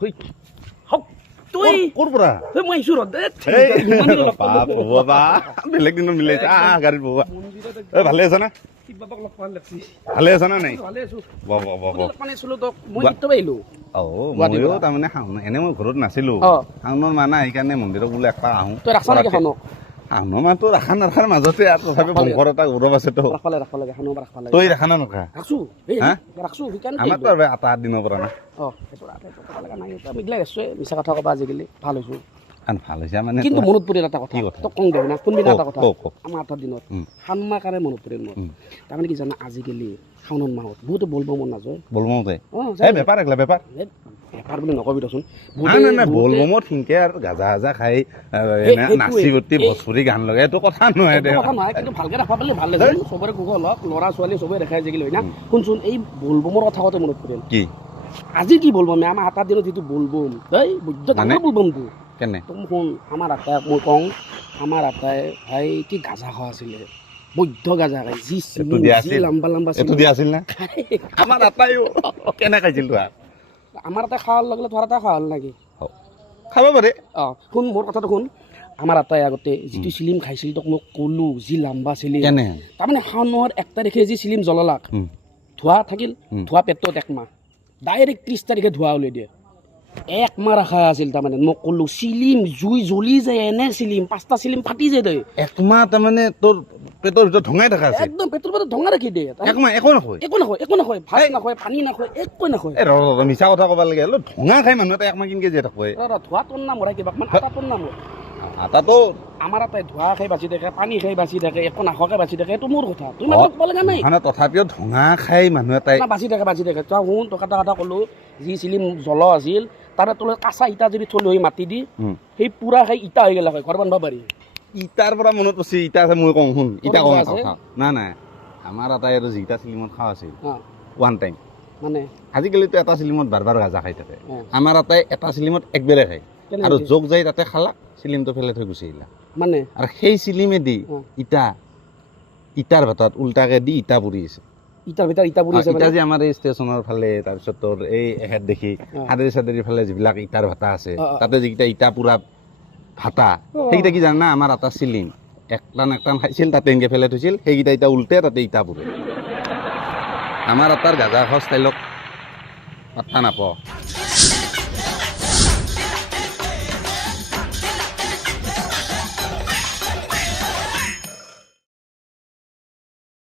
হই হক তুই ক'ৰ পৰা তই মই আহিছো ৰদ বাবা বেলেগ দিনত মিলাইছে গাড়ীত বহা ভালে আছা না বাবাক লগ পালে লাগছি ভালে আছা না নাই ভালে আছো বাহ বাহ বাহ লগ পানি আছিলো তোক মই গীত পাইলো ময়ো তাৰমানে এনে মই ঘৰত নাছিলো শাওনৰ মাহ না সেইকাৰণে মন্দিৰত বোলে একপাক আহোঁ তই ৰাখছা নেকি শাওনক শাওনৰ মাহটো ৰাখা নাৰাখাৰ মাজতে আৰু তথাপি বংশৰ এটা গৌৰৱ আছে তো ৰাখবা লাগে শাওনক ৰাখবা লাগে তই ৰাখা না নখা ৰাখছো ৰাখছো সেইকাৰণে আমাৰতো আৰু 8 দিনৰ পৰা না মিগলাই আছো মিছা কথা ক'বা আজিকালি ভাল হৈছো ভাল হৈছে মানে কিন্তু মনত পৰিল এটা কথা তোক কওঁ দে না কোনদিনা এটা কথা কওক আমাৰ 8 দিনত শাওনমাহ কাৰণে মনত পৰিল মোৰ তাৰমানে কি জানা আজিকালি শাওন মাহত বহুতো বলব মন নাযায় বলবমতে এই বেপাৰ একলা বেপাৰ বুলি নকবি দেচোন নাই বলবমত সিংকে আৰু গাজা গাজা খাই নাচি বতি ভোজপুৰি গান লগাই এইটো কথা নহয় দে কথা নহয় কিন্তু ভালকে ৰাখবা পালে ভাল লাগে চবৰে কুকুৰ লওক ল'ৰা ছোৱালী চবে দেখাই আজিকালি হয় না শুনচোন এই বলবমৰ কথা কওঁতে মনত পৰিল কি আজি কি বলবম আমাৰ 8 দিনত যিটো বলবম এই বৈদ্য ডাঙৰ বলবমটো কেনে তুমি শুন আমাৰ আটাই মই কওঁ আমাৰ আটাই ভাই কি গাজা খোৱা আছিলে বৈদ্য গাজা খাই যি লম্বা লম্বা এইটো দিয়া আছিল না আমাৰ আটাই কেনে খাইছিল তো আমাৰ এটা খাৱাৰ লগে ধৰা এটা খোৱা হ'ল নেকি খাব পাৰে শুন মোৰ কথাটো শুন আমাৰ আটাই আগতে যিটো চিলিম খাইছিল তোক মই ক'লো যি লম্বা চিলিম তাৰমানে শাওন মাহৰ 1 তাৰিখে যি চিলিম জ্বলালাক ধোৱা থাকিল ধোৱা পেটত একমাহ ডাইৰেক্ট 30 তাৰিখে ধোৱা ওলাই দিয়ে একমাহ ৰখা আছিল তাৰমানে মই ক'লো চিলিম জুই জ্বলি যায় এনে চিলিম 5টা চিলিম ফাটি যায় তই একমাহ তাৰমানে তোৰ পেটৰ ভিতৰত ধঙাই থকা আছে একদম পেটৰ ভিতৰত ধঙা ৰাখি দিয়ে একমাহ একো নকয় ভাত নাখায় পানী নাখায় একো নাখায় মিছা কথা ক'ব লাগে ধঙা খাই মানুহ এটা একমাহ কিনকে জীয়াই থাকবে ধোৱা তোৰ নাম মৰাই কিবা আটা তোৰ নাম আটাতো আমাৰ আটাই ধোৱা খাই বাচি থাকে পানী খাই বাচি থাকে একো নাখোৱাকে বাচি থাকে এইটো মোৰ কথা তুমি ক'ব লগা নাই তথাপিও ধঙা খাই মানুহ এটাই বাচি থাকে তই শুন টকা কথা ক'লো যি চিলিম জ্বল আছিল তাৰে তলত কাঁচা ইটা যদি থলো হৈ মাটি দি সেই পুৰা খাই ইটা হৈ গেলা হয় ঘৰ বান্ধবা পাৰি ইটাৰ পৰা মনত আছে ইটা আছে মই কওঁ শুন ইটা কওঁ নাই আমাৰ এটাই আৰু যিটা চিলিমত খাওঁ আছিল ওৱান টাইম মানে আজিকালিতো এটা চিলিমত বাৰ গাজা খাই থাকে আমাৰ এটাই এটা চিলিমত একবাৰে খায় আৰু যোগ যাই তাতে খালাক চিলিমটো ফেলে থৈ গুচি আহিলা মানে আৰু সেই চিলিমেদি ইটাৰ ভাতত উল্টাকে দি ইটা পুৰি আছে ইটা যে আমাৰ এই ষ্টেচনৰ ফালে তাৰপিছত তোৰ এই এহেত দেখি হাদেৰি চাদেৰি ফালে যিবিলাক ইটাৰ ভাটা আছে তাতে যিকেইটা ইটা পুৰা ভাটা সেইকেইটা কি জানা আমাৰ এটা চিলিম একটান খাইছিল তাতে এনেকে ফেলে থৈছিল সেইকেইটা ইটা উল্টে তাতে ইটা পুৰে আমাৰ এটাৰ গাজা খোৱা ষ্টাইলক পাত্তা নাপাওঁ